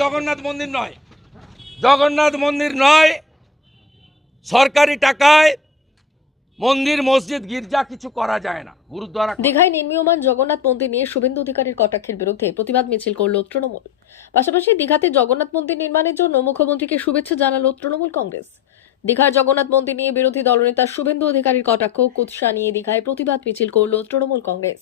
জগন্নাথ মন্দির নয়। জগন্নাথ মন্দির নয়, সরকারি টাকায় মন্দির, মসজিদ, গির্জা কিছু করা যায় না। গুরুদ্বারা দীঘায় নির্মীয়মান জগন্নাথ মন্দির নিয়ে শুভেন্দু অধিকারীর কটাক্ষের বিরুদ্ধে প্রতিবাদ মিছিল করল তৃণমূল। পাশাপাশি দীঘাতে জগন্নাথ মন্দির নির্মাণের জন্য মুখ্যমন্ত্রীকে শুভেচ্ছা জানালো তৃণমূল কংগ্রেস। দীঘার জগন্নাথ মন্দির নিয়ে বিরোধী দলনেতা শুভেন্দু অধিকারীর কটাক্ষ, কুৎসা নিয়ে দীঘায় প্রতিবাদ মিছিল করল তৃণমূল কংগ্রেস।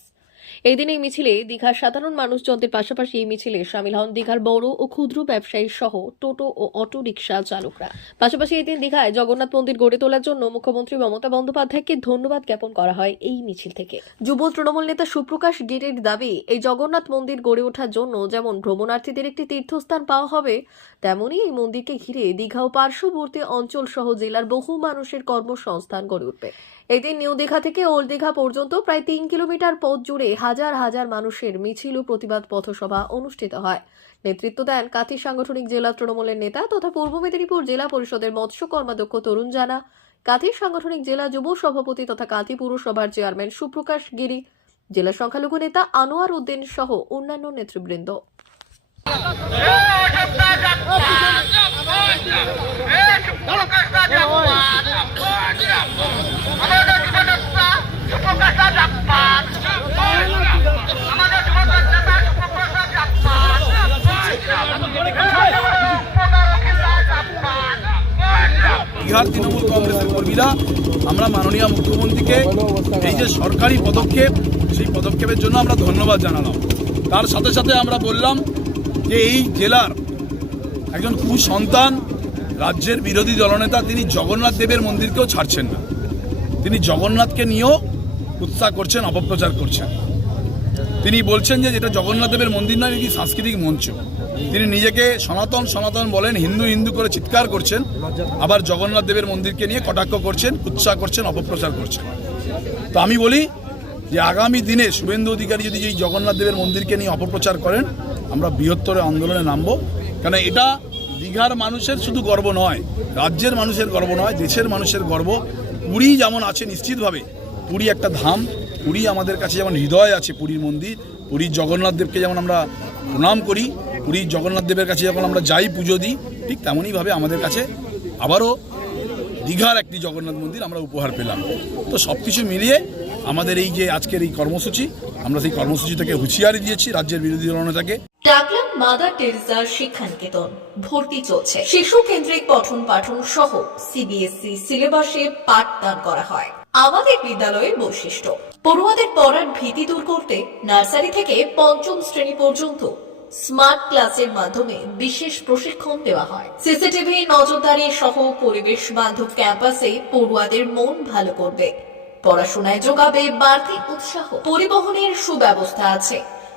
এই এই মিছিলে দীঘার সাধারণ মানুষজনদের পাশাপাশি এই মিছিলে সামিল হন দীঘার বড় ও ক্ষুদ্র ব্যবসায়ী সহ টোটো ও অটো রিক্সা চালকরা। পাশাপাশি এই দিন দীঘায় জগন্নাথ মন্দির গড়ে তোলার জন্য মুখ্যমন্ত্রী মমতা বন্দ্যোপাধ্যায়কে ধন্যবাদ জ্ঞাপন করা হয় এই মিছিল থেকে। যুব তৃণমূল নেতা সুপ্রকাশ গিরির দাবি, এই জগন্নাথ মন্দির গড়ে ওঠার জন্য যেমন ভ্রমণার্থীদের একটি তীর্থস্থান পাওয়া হবে, তেমনই এই মন্দিরকে ঘিরে দীঘা ও পার্শ্ববর্তী অঞ্চল সহ জেলার বহু মানুষের কর্মসংস্থান গড়ে উঠবে। এদিন নিউ দীঘা থেকে ওল্ড দীঘা পর্যন্ত প্রায় তিন কিলোমিটার পথ জুড়ে হাজার হাজার মানুষের মিছিল ও প্রতিবাদ পথসভা অনুষ্ঠিত হয়। নেতৃত্ব দেন কাথি সাংগঠনিক জেলা তৃণমূলের নেতা তথা পূর্ব মেদিনীপুর জেলা পরিষদের মৎস্য কর্মাধ্যক্ষ তরুণ জানা। কাথি সাংগঠনিক জেলা যুব সভাপতি তথা কাথি পুরসভার চেয়ারম্যান সুপ্রকাশ গিরি, জেলা সংখ্যালঘু নেতা আনোয়ার উদ্দিন সহ অন্যান্য নেতৃবৃন্দ। বিহার তৃণমূল কংগ্রেসের কর্মীরা, আমরা মাননীয় মুখ্যমন্ত্রীকে, এই যে সরকারি পদক্ষেপ, সেই পদক্ষেপের জন্য আমরা ধন্যবাদ জানালাম। তার সাথে সাথে আমরা বললাম যে এই জেলার একজন কুসন্তান, রাজ্যের বিরোধী দলনেতা, তিনি জগন্নাথ দেবের মন্দিরকেও ছাড়ছেন না। তিনি জগন্নাথকে নিয়েও উৎসাহ করছেন, অপপ্রচার করছেন। তিনি বলছেন যে যেটা জগন্নাথ দেবের মন্দির নয়, এটি সাংস্কৃতিক মঞ্চ। তিনি নিজেকে সনাতন সনাতন বলেন, হিন্দু হিন্দু করে চিৎকার করছেন, আবার জগন্নাথ দেবের মন্দিরকে নিয়ে কটাক্ষ করছেন উৎসাহ করছেন, অপপ্রচার করছেন। তো আমি বলি যে আগামী দিনে শুভেন্দু অধিকারী যদি এই জগন্নাথ দেবের মন্দিরকে নিয়ে অপপ্রচার করেন, আমরা বৃহত্তর আন্দোলনে নামবো। কারণ এটা দীঘার মানুষের শুধু গর্ব নয়, রাজ্যের মানুষের গর্ব নয়, দেশের মানুষের গর্ব। পুরী যেমন আছে নিশ্চিতভাবে, পুরী একটা ধাম, পুরী আমাদের কাছে যেমন হৃদয় আছে পুরীর মন্দির, পুরীর জগন্নাথ দেবকে যেমন আমরা প্রণাম করি পুরীর জগন্নাথ দেবের কাছে যখন আমরা যাই পুজো দিই, ঠিক তেমনইভাবে আমাদের কাছে আবারও দীঘার একটি জগন্নাথ মন্দির আমরা উপহার পেলাম। তো সব কিছু মিলিয়ে আমাদের এই যে আজকের এই কর্মসূচি, আমরা সেই কর্মসূচি থেকে হুঁশিয়ারি দিয়েছি রাজ্যের বিরোধী দলনেতাকে। ডাকলাম মাদার টেরেসা শিক্ষা নিকেতন ভর্তি চলছে। শিশু কেন্দ্রিক পঠন পাঠন সহ সিবিএসই সিলেবাসে পাঠদান করা হয়। আমাদের বিদ্যালয়ের বৈশিষ্ট্য। পড়ুয়াদের পড়ার ভীতি দূর করতে নার্সারি থেকে পঞ্চম শ্রেণি পর্যন্ত স্মার্ট ক্লাসের মাধ্যমে বিশেষ প্রশিক্ষণ দেওয়া হয়। সিসিটিভি নজরদারি সহ পরিবেশ বান্ধব ক্যাম্পাসে পড়ুয়াদের মন ভালো করবে। পড়াশোনায় যোগাবে বাড়তি উৎসাহ। পরিবহনের সুব্যবস্থা আছে।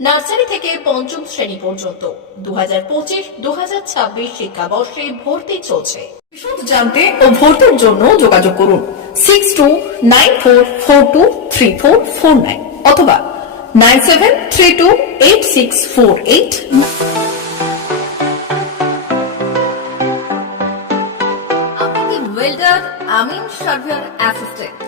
নার্সারি থেকে পঞ্চম শ্রেণি পর্যন্ত। দু হাজার পঁচিশ দু হাজার ছাব্বিশ শিক্ষাবর্ষে ভর্তি চলছে। বিশদ জানতে ও ভর্তির জন্য যোগাযোগ করুন six two nine four four two three four four nine অথবা nine seven three two eight six four eight আপনি ওয়েল্ডার আমিন surveyor assistant